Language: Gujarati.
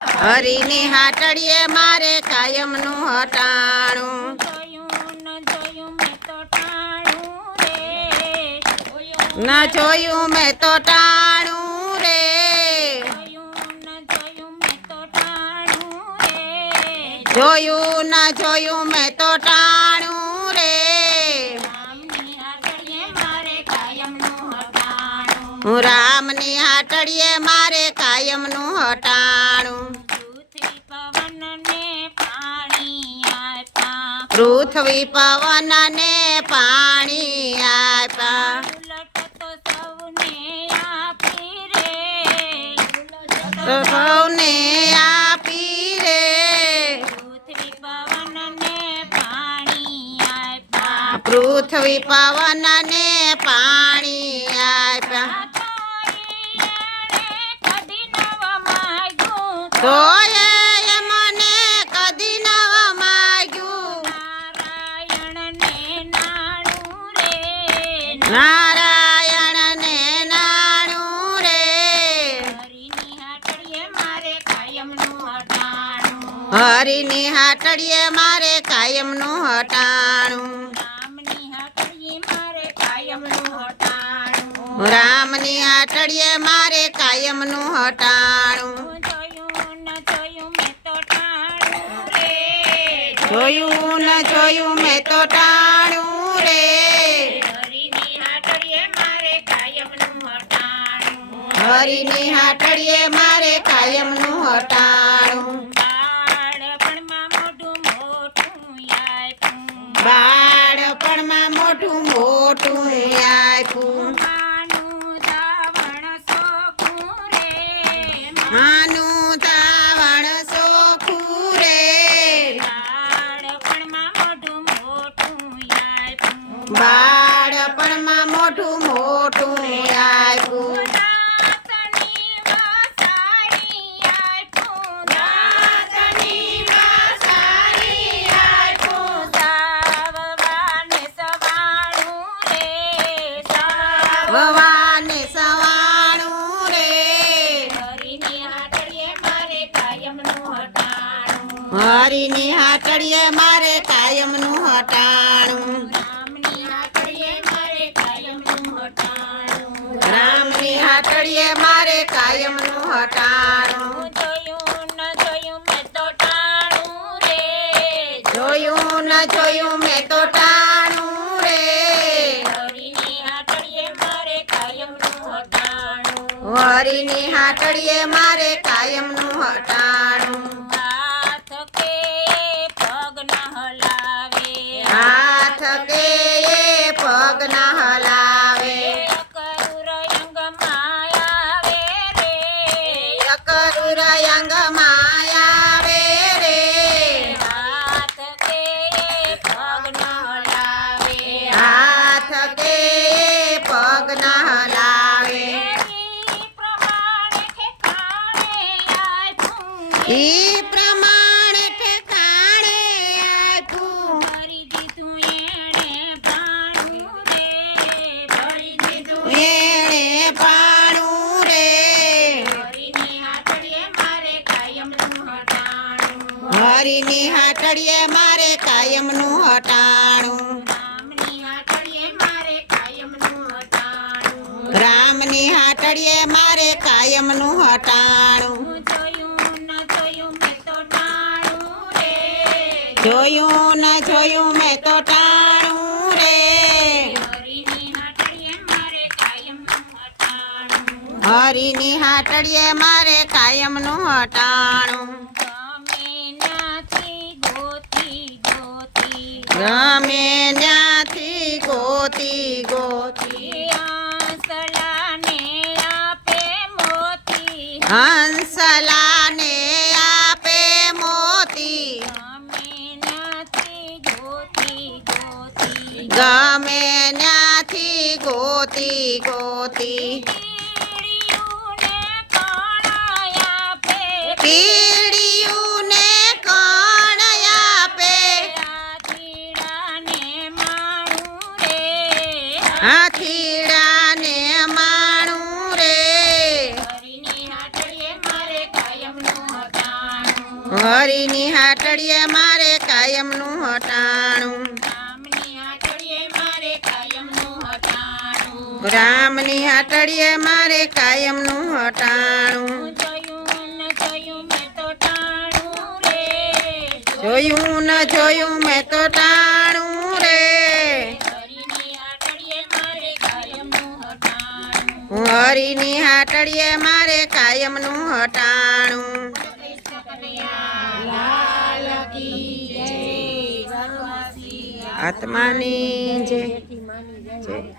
હરીની હાટડીએ મારે કાયમનું હટાણું. જોયું ન જોયું મેં તો ટાણું રે. જોયું મેં તો ટાણું રે. ન જોયું મેં તો ટાણું રે. જોયું ન જોયું મેં તો ટાણું રે રામની આગળીએ મારે કાયમનું હટાણું હું રામની હાટડીએ મારે કાયમનું હટાણું. પૃથ્વી પવનને પાણી આપ્યા. પૃથ્વી પવનને પાણી આપ્યા. સૌને આપી રે. પૃથ્વી પવનને પાણી આપ્યા. પૃથ્વી પવનને પાણી આપ્યા કદી નવા માગ્યું મને કદી નવ માગ્યું. નારાયણને નાણું રે. નારાયણને નાણું રે. હરિની હાટડીએ મારે કાયમનું હટાણું. હરિની હાટડીએ મારે કાયમનું હટાણું. રામની હાટડીએ મારે કાયમનું હટાણું રામની હાટડીએ મારે કાયમનું હટાણું જોયું ન જોયું મેં તો ટાણું રે જોયું ન જોયું મેં તો ટાણું રે. હરિની હાટડીએ મારે કાયમનું હટાણું. બાળપણમાં મોટું મોટું આપ્યું માનું બાળપણમાં મોટું મોટું આપ્યું. ભવાને સવાણું રે. હરિની હાટડીએ મારે કાયમનું હટાણું. રામની હાટડીએ મારે કાયમનું હટાણું. જોયું ન જોયું મેં તો ટાણું રે. જોયું ન જોયું મેં તો ટાણું રે. હરિની હાટડીએ મારે કાયમનું હટાણું. હરીની હાટડીએ મારે કાયમનું હટાણું. હરીની હાટડીએ મારે કાયમનું હટાણું. રામની હાટડીએ મારે કાયમનું હટાણું. રામની હાટડીએ મારે કાયમનું હટાણું. હું જોયું ન જોયું મેં તો ટાણું રે. જોયું ન જોયું મેં તો ટાણું રે. હરિની હાટડીએ મારે કાયમનું હટાણું હરીની હાટડીએ મારે કાયમનું હટાણું ગમે નાથી ગોતી ગમે ત્યાંથી ગોતી ગોતી. આંસલાને આપે મોતી. હંસલાને આપે મોતી. ગમે ત્યાંથી ગોતી ગોતી. હરીની હાટડીએ મારે કાયમનું હટાણું. રામની હાટડીએ મારે કાયમનું હટાણું. જોયું ન જોયું મેં તો ટાણું રે. હરીની હાટડીએ મારે કાયમનું હટાણું. આત્માની જય. જય.